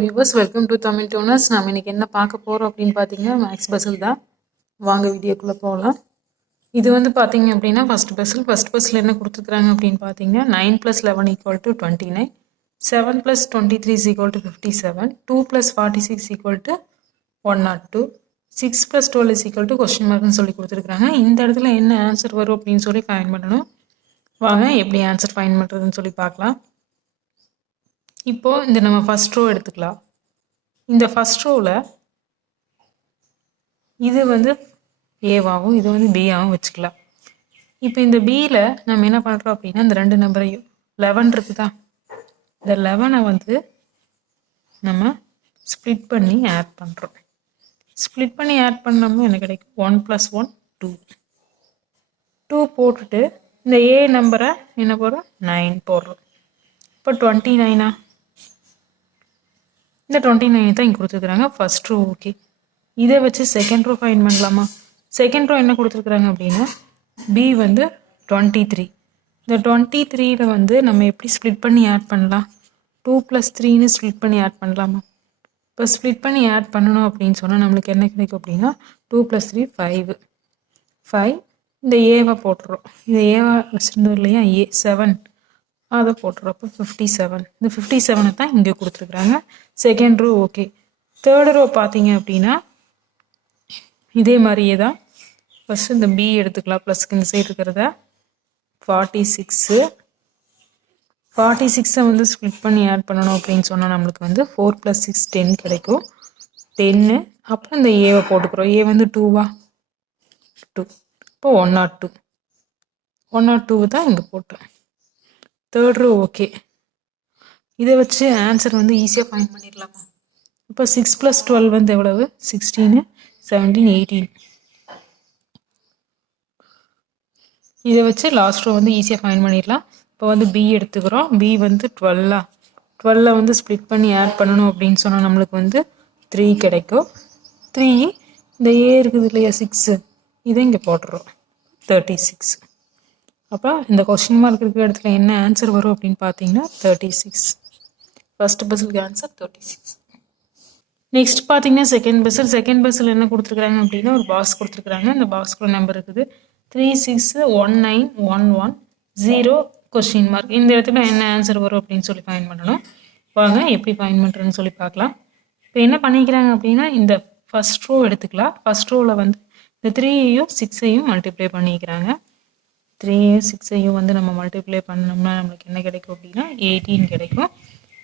Viewers, welcome to Tamil donors. நம்ம இன்னைக்கு என்ன பார்க்க போகிறோம் அப்படின்னு பார்த்தீங்கன்னா மேக்ஸ் பசில் தான். வாங்க வீடியோக்குள்ளே போகலாம். இது வந்து பார்த்தீங்க அப்படின்னா ஃபர்ஸ்ட் பஸ்ஸில் என்ன கொடுத்துருக்குறாங்க அப்படின்னு பார்த்தீங்கன்னா 9 + 11 = 29, 7 + 23 = 57, 2 + 46 = 102, 6 + 12 கொஸ்டின் மார்க்னு சொல்லி கொடுத்துருக்குறாங்க. இந்த இடத்துல என்ன ஆன்சர் வரும் அப்படின்னு சொல்லி ஃபைண்ட் பண்ணணும். வாங்க எப்படி ஆன்சர் ஃபைண்ட் பண்ணுறதுன்னு சொல்லி பார்க்கலாம். இப்போது இந்த நம்ம ஃபஸ்ட் ரோ எடுத்துக்கலாம். இந்த ஃபஸ்ட் ரோவில் இது வந்து ஏவாகவும் இது வந்து பியாகவும் வச்சுக்கலாம். இப்போ இந்த பியில் நம்ம என்ன பண்ணுறோம் அப்படின்னா இந்த ரெண்டு நம்பரையும் 11 இருக்குதா, இந்த 11 வந்து நம்ம ஸ்ப்ளிட் பண்ணி ஆட் பண்ணுறோம். ஸ்ப்ளிட் பண்ணி ஆட் பண்ணோம்னா என்ன கிடைக்கும்? 1 + 1 2. 2 போட்டுட்டு இந்த ஏ நம்பரை என்ன போடுறோம்? 9 போடுறோம். இப்போ 29ஆ? இந்த 29 தான் இங்கே கொடுத்துருக்குறாங்க. First row okay. இதை வச்சு செகண்ட் ரோ ஃபைண்ட் பண்ணலாமா? செகண்ட் ரோ என்ன கொடுத்துருக்குறாங்க அப்படின்னா பி வந்து 23. இந்த 23ல் வந்து நம்ம எப்படி ஸ்ப்ளிட் பண்ணி ஆட் பண்ணலாம்? 2 + 3ன்னு ஸ்ப்ளிட் பண்ணி ஆட் பண்ணலாமா? இப்போ ஸ்ப்ளிட் பண்ணி ஆட் பண்ணணும் அப்படின்னு சொன்னால் நம்மளுக்கு என்ன கிடைக்கும் அப்படின்னா 2 + 3 5. இந்த ஏவை போட்டுறோம். இந்த ஏவா வச்சுருந்தோம் இல்லையா, ஏ 7, அதை போட்டுறோம். அப்போ 57. இந்த 57 தான் இங்கே கொடுத்துருக்குறாங்க. Second row okay. Third row பார்த்தீங்க அப்படின்னா இதே மாதிரியே தான். ஃபஸ்ட்டு இந்த பி எடுத்துக்கலாம். ப்ளஸ்க்கு இந்த சைடு இருக்கிறத 46. 46 வந்து ஸ்ப்ளிட் பண்ணி ஆட் பண்ணணும் அப்படின்னு சொன்னால் நம்மளுக்கு வந்து 4 + 6 10 கிடைக்கும். 10. அப்புறம் இந்த ஏவை போட்டுக்கிறோம். ஏ வந்து 2வா? 2. இப்போ 102. 102 தான் இங்கே போட்டோம். Third row okay. இதை வச்சு ஆன்சர் வந்து ஈஸியாக ஃபைண்ட் பண்ணிடலாமா? இப்போ 6 + 12 வந்து எவ்வளவு? 16, 17, 18. இதை வச்சு லாஸ்ட் ரோ வந்து ஈஸியாக ஃபைண்ட் பண்ணிடலாம். இப்போ வந்து பி எடுத்துக்கிறோம். பி வந்து 12 வந்து ஸ்ப்ளிட் பண்ணி ஆட் பண்ணணும் அப்படின்னு சொன்னால் நம்மளுக்கு வந்து 3 கிடைக்கும். 3 இந்த ஏ இருக்குது இல்லையா 6, இதை இங்கே போட்டுறோம். 36. அப்போ இந்த கொஸ்டின் மார்க் இருக்கிற இடத்துல என்ன ஆன்சர் வரும் அப்படின்னு பார்த்தீங்கன்னா 36. ஃபர்ஸ்ட் பஸ்ஸுக்கு ஆன்சர் 36. நெக்ஸ்ட் பார்த்தீங்கன்னா செகண்ட் பஸ்ஸில் என்ன கொடுத்துருக்குறாங்க அப்படின்னா ஒரு பாக்ஸ் கொடுத்துருக்குறாங்க. இந்த பாக்ஸ்க்குள்ள நம்பர் இருக்குது 361911 கொஸ்டின் மார்க். இந்த இடத்துல என்ன ஆன்சர் வரும் அப்படின்னு சொல்லி ஃபைண்ட் பண்ணணும். வாங்க எப்படி ஃபைண்ட் பண்ணுறதுன்னு சொல்லி பார்க்கலாம். இப்போ என்ன பண்ணிக்கிறாங்க அப்படின்னா இந்த ஃபர்ஸ்ட் ரோ எடுத்துக்கலாம். ஃபர்ஸ்ட் ரோவில் வந்து இந்த 3ஐயும் 6ஐயும் மல்டிப்ளை பண்ணிக்கிறாங்க. 3ஐயும் 6ஐயும் வந்து நம்ம மல்டிப்ளை பண்ணோம்னா நம்மளுக்கு என்ன கிடைக்கும் அப்படின்னா 18 கிடைக்கும்.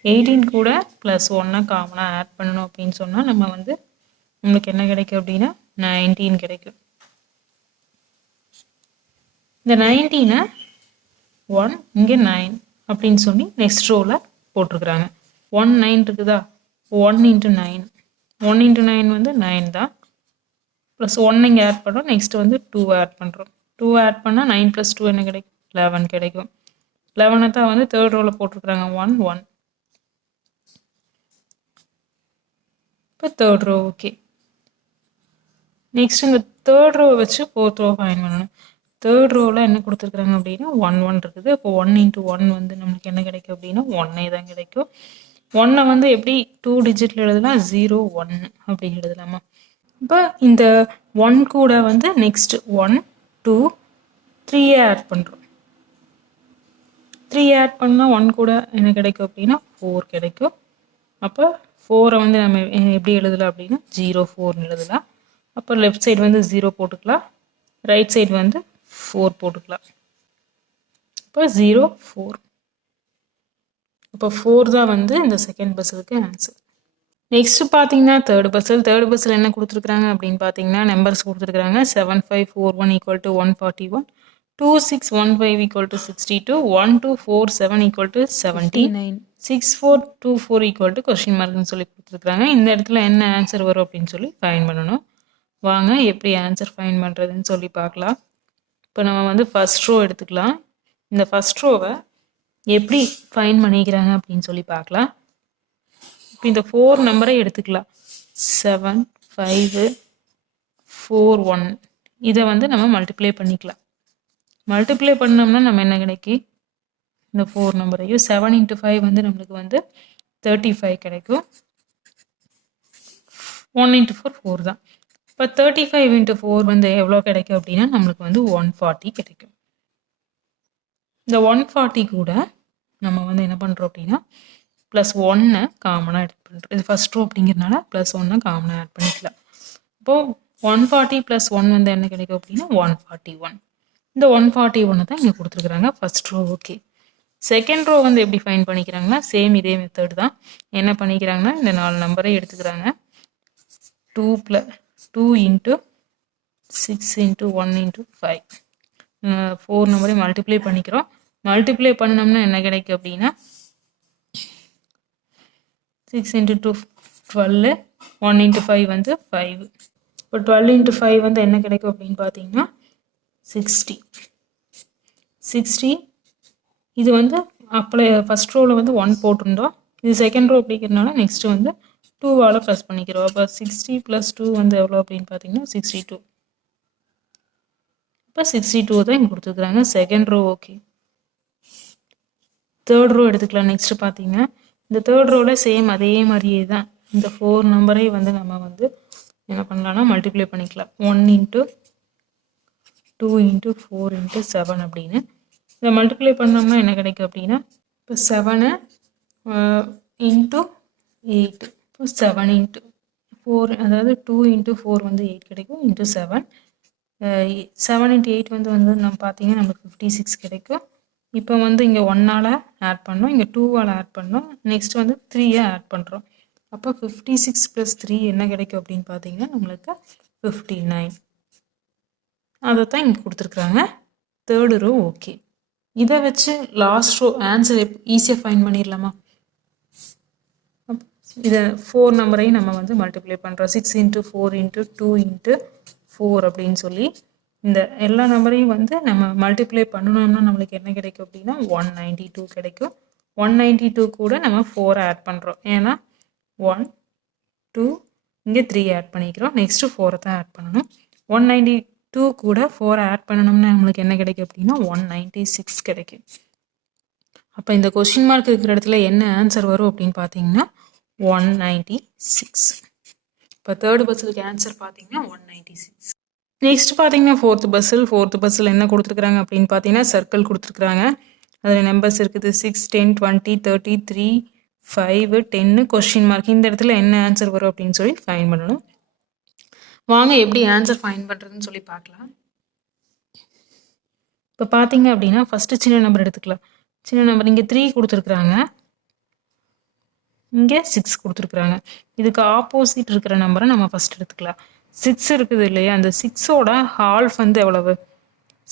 18 கூட +1 காமனாக ஆட் பண்ணணும் அப்படின்னு சொன்னால் நம்ம வந்து நம்மளுக்கு என்ன கிடைக்கும் அப்படின்னா 19 கிடைக்கும். இந்த 19 1 இங்கே 9 அப்படின்னு சொல்லி நெக்ஸ்ட் ரோவில் போட்டிருக்கிறாங்க. 1 9 இருக்குதா? 1 × 9. 1 × 9 வந்து 9 தான். +1 இங்கே ஆட் பண்ணுறோம். நெக்ஸ்ட் வந்து 2 ஆட் பண்ணுறோம். 2 ஆட் பண்ணால் 9 + 2 என்ன கிடைக்கும்? 11 கிடைக்கும். 11 தான் வந்து தேர்ட் ரோவில் போட்டிருக்கிறாங்க. 1 1. இப்போ தேர்ட் ரோ ஓகே. நெக்ஸ்ட் இந்த தேர்ட் ரோ வச்சு ஃபோர்த் ரோ ஃபைண்ட் பண்ணணும். தேர்ட் ரோவில் என்ன கொடுத்துருக்குறாங்க அப்படின்னா 1 1 இருக்குது. இப்போ 1 × 1 வந்து நம்மளுக்கு என்ன கிடைக்கும் அப்படின்னா 1 தான் கிடைக்கும். 1 வந்து எப்படி 2 டிஜிட்டில் எழுதலாம்? 0 1 அப்படி எழுதலாமா? இப்போ இந்த 1 கூட வந்து நெக்ஸ்ட் 1 2 3 ஆட் பண்ணுறோம். 3 ஆட் பண்ணால் 1 கூட என்ன கிடைக்கும் அப்படின்னா 4 கிடைக்கும். அப்போ 4 வந்து நம்ம எப்படி எழுதலாம் அப்படின்னா 0 4 எழுதலாம். அப்போ லெஃப்ட் சைடு வந்து 0 போட்டுக்கலாம், ரைட் சைடு வந்து 4 போட்டுக்கலாம். இப்போ 0 4. அப்போ 4 தான் வந்து இந்த செகண்ட் பஸ்ஸுக்கு ஆன்சர். நெக்ஸ்ட் பார்த்தீங்கன்னா தேர்ட் பஸ்ஸில் என்ன கொடுத்துருக்குறாங்க அப்படின்னு பார்த்தீங்கன்னா நம்பர்ஸ் கொடுத்துருக்குறாங்க. 7541 = 141, 2615 = 62, 1247 = 79, 6424 கொஸ்டின் மார்க்னு சொல்லி கொடுத்துருக்குறாங்க. இந்த இடத்துல என்ன ஆன்சர் வரும் அப்படின்னு சொல்லி ஃபைண்ட் பண்ணணும். வாங்க எப்படி ஆன்சர் ஃபைண்ட் பண்ணுறதுன்னு சொல்லி பார்க்கலாம். இப்போ நம்ம வந்து ஃபர்ஸ்ட் ரோ எடுத்துக்கலாம். இந்த ஃபர்ஸ்ட் ரோவை எப்படி ஃபைண்ட் பண்ணிக்கிறாங்க அப்படின்னு சொல்லி பார்க்கலாம். இப்போ இந்த 4 நம்பரை எடுத்துக்கலாம். 7 5 4 1. இதை வந்து நம்ம மல்டிப்ளை பண்ணிக்கலாம். மல்டிப்ளை பண்ணோம்னா நம்ம என்ன கிடைக்கும்? இந்த 4 நம்பரையும் 7 × 5 வந்து நம்மளுக்கு வந்து 35 கிடைக்கும். 1 இன்ட்டு 4 4 தான். இப்போ 35 இன்ட்டு 4 வந்து எவ்வளோ கிடைக்கும் அப்படின்னா நம்மளுக்கு வந்து 140 கிடைக்கும். இந்த 140 கூட நம்ம வந்து என்ன பண்ணுறோம் அப்படின்னா ப்ளஸ் 1 காமனாக ஆட் பண்ணுறோம். இது ஃபஸ்ட் ரோ அப்படிங்கிறனால ப்ளஸ் 1 காமனாக ஆட் பண்ணிக்கலாம். இப்போது 140 ப்ளஸ் 1 வந்து என்ன கிடைக்கும் அப்படின்னா 141. இந்த 141 தான் இங்கே கொடுத்துருக்குறாங்க first row. Okay, second row வந்து எப்படி ஃபைன் பண்ணிக்கிறாங்கன்னா சேம் இதே மெத்தட் தான். என்ன பண்ணிக்கிறாங்கன்னா இந்த 4 நம்பரை எடுத்துக்கிறாங்க. 2 இன்ட்டு 6 இன்ட்டு 1 இன்ட்டு 5 4 நம்பரை மல்டிப்ளை பண்ணிக்கிறோம். மல்டிப்ளை பண்ணினோம்னா என்ன கிடைக்கும் அப்படின்னா 6 இன்ட்டு 2 12, 1 இன்ட்டு 5 வந்து 5. இப்போ 12 இன்ட்டு 5 வந்து என்ன கிடைக்கும் அப்படின்னு பார்த்தீங்கன்னா 60. இது வந்து அப்ளை ஃபஸ்ட் ரோவில் வந்து 1 போட்டிருந்தோம். இது செகண்ட் ரோ அப்படிங்கிறதுனால நெக்ஸ்ட்டு வந்து 2வால் ப்ளஸ் பண்ணிக்கிறோம். அப்போ 60 + 2 வந்து எவ்வளோ அப்படின்னு பார்த்தீங்கன்னா 62. இப்போ 62 தான் இங்கே கொடுத்துருக்குறாங்க second row. Okay, third row எடுத்துக்கலாம். நெக்ஸ்ட் பார்த்தீங்கன்னா இந்த தேர்ட் ரோவில் சேம் அதே மாதிரியே தான் இந்த 4 நம்பரை வந்து நம்ம வந்து என்ன பண்ணலாம்னா மல்டிப்ளை பண்ணிக்கலாம். 1 இன்ட்டு 2 இன்ட்டு 4 இன்ட்டு 7 அப்படின்னு இதை மல்டிப்ளை பண்ணோம்னா என்ன கிடைக்கும் அப்படின்னா இப்போ 7 இன்ட்டு 8, இப்போ 7 இன்ட்டு 4, அதாவது 2 இன்ட்டு 4 வந்து 8 கிடைக்கும் இன்ட்டு 7. 7 இன்ட்டு 8 வந்து நம்ம பார்த்தீங்கன்னா நமக்கு 56 கிடைக்கும். இப்போ வந்து இங்கே 1ஆல் ஆட் பண்ணோம், இங்கே 2ஆல் ஆட் பண்ணோம், நெக்ஸ்ட் வந்து 3 ஆட் பண்ணுறோம். அப்போ 56 + 3 என்ன கிடைக்கும் அப்படின்னு பார்த்தீங்கன்னா நம்மளுக்கு 59. அதை தான் இங்கே கொடுத்துருக்குறாங்க தேர்டு ரோ. ஓகே, இதை வச்சு லாஸ்ட் ரோ ஆன்சர் ஈஸியாக ஃபைன் பண்ணிடலாமா? இதை 4 நம்பரையும் நம்ம வந்து மல்டிப்ளை பண்ணுறோம். 6 இன்ட்டு 4 இன்ட்டு 2 இன்ட்டு 4 அப்படின்னு சொல்லி இந்த எல்லா நம்பரையும் வந்து நம்ம மல்டிப்ளை பண்ணணும்னா நம்மளுக்கு என்ன கிடைக்கும் அப்படின்னா 192 கிடைக்கும். 192 கூட நம்ம 4 ஆட் பண்ணுறோம். ஏன்னா 1 2 இங்கே 3 ஆட் பண்ணிக்கிறோம். நெக்ஸ்ட்டு 4 தான் ஆட் பண்ணணும். 192 கூட 4 ஆட் பண்ணணும்னா நம்மளுக்கு என்ன கிடைக்கும் அப்படின்னா 196 கிடைக்கும். அப்போ இந்த கொஸ்டின் மார்க் இருக்கிற இடத்துல என்ன ஆன்சர் வரும் அப்படின்னு பார்த்தீங்கன்னா 196. இப்போ தேர்டு பஸ்ஸுக்கு ஆன்சர் பார்த்தீங்கன்னா 196. நெக்ஸ்ட் பார்த்தீங்கன்னா ஃபோர்த்து பஸ்ஸில் என்ன கொடுத்துருக்குறாங்க அப்படின்னு பார்த்தீங்கன்னா சர்க்கிள் கொடுத்துருக்குறாங்க. அதில் நம்பர்ஸ் இருக்குது 6 10 20 30 3 5 10 கொஸ்டின் மார்க். இந்த இடத்துல என்ன ஆன்சர் வரும் அப்படின்னு சொல்லி ஃபைன் பண்ணணும். வாங்க எப்படி ஆன்சர் ஃபைன் பண்ணுறதுன்னு சொல்லி பார்க்கலாம். இப்போ பார்த்தீங்க அப்படின்னா ஃபஸ்ட்டு சின்ன நம்பர் எடுத்துக்கலாம். சின்ன நம்பர் இங்கே 3 கொடுத்துருக்குறாங்க, இங்கே 6 கொடுத்துருக்குறாங்க. இதுக்கு ஆப்போசிட் இருக்கிற நம்பரை நம்ம ஃபஸ்ட் எடுத்துக்கலாம். 6 இருக்குது இல்லையா, அந்த 6ஓட ஹால்ஃப் வந்து எவ்வளவு,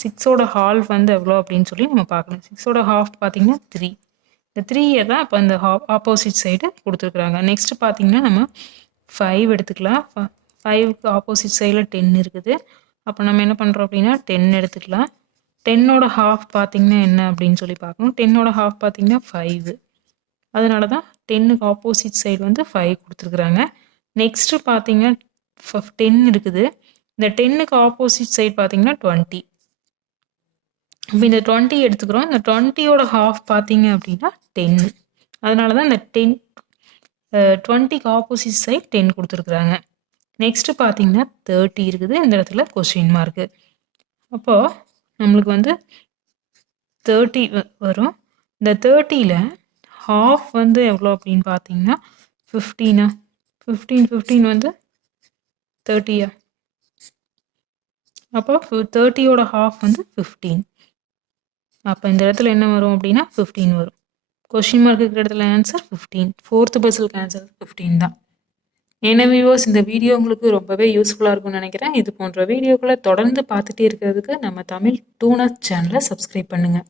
6ஓட ஹால்ஃப் வந்து எவ்வளோ அப்படின்னு சொல்லி நம்ம பார்க்கணும். 6ஓட ஹாஃப் பார்த்தீங்கன்னா 3. இந்த 3 தான் இப்போ இந்த ஆப்போசிட் சைடு கொடுத்துருக்குறாங்க. நெக்ஸ்ட் பார்த்தீங்கன்னா நம்ம 5 எடுத்துக்கலாம். 5க்கு ஆப்போசிட் சைடில் 10 இருக்குது. அப்போ நம்ம என்ன பண்ணுறோம் அப்படின்னா 10 எடுத்துக்கலாம். 10ஓட ஹாஃப் பார்த்தீங்கன்னா என்ன அப்படின்னு சொல்லி பார்க்கணும். 10ஓட ஹாஃப் பார்த்தீங்கன்னா 5. அதனால தான் 10க்கு ஆப்போசிட் சைடு வந்து 5 கொடுத்துருக்குறாங்க. நெக்ஸ்ட்டு பார்த்தீங்கன்னா 10 இருக்குது. இந்த 10க்கு ஆப்போசிட் சைடு பார்த்தீங்கன்னா 20. இப்போ இந்த 20 எடுத்துக்கிறோம். இந்த 20ஓட ஹாஃப் பார்த்தீங்க அப்படின்னா 10. அதனால தான் இந்த 20க்கு ஆப்போசிட் சைடு 10 கொடுத்துருக்குறாங்க. நெக்ஸ்ட்டு பார்த்தீங்கன்னா 30 இருக்குது. இந்த இடத்துல கொஸ்டின் மார்க்கு. அப்போது நம்மளுக்கு வந்து 30 வரும். இந்த 30ல் ஹாஃப் வந்து எவ்வளோ அப்படின்னு பார்த்தீங்கன்னா 15. 15 வந்து 30. அப்போ 30ஓட ஹாஃப் வந்து 15. அப்போ இந்த இடத்துல என்ன வரும் அப்படின்னா 15 வரும். கொஸ்டின் மார்க் இருக்கிற இடத்துல ஆன்சர் 15. ஃபோர்த்து பஸ்ஸுக்கு ஆன்சர் 15 தான். என்ன வியூவர்ஸ், இந்த வீடியோ உங்களுக்கு ரொம்பவே யூஸ்ஃபுல்லாக இருக்கும்னு நினைக்கிறேன். இது போன்ற வீடியோக்களை தொடர்ந்து பார்த்துட்டே இருக்கிறதுக்கு நம்ம தமிழ் டூனஸ் சேனலை சப்ஸ்கிரைப் பண்ணுங்கள்.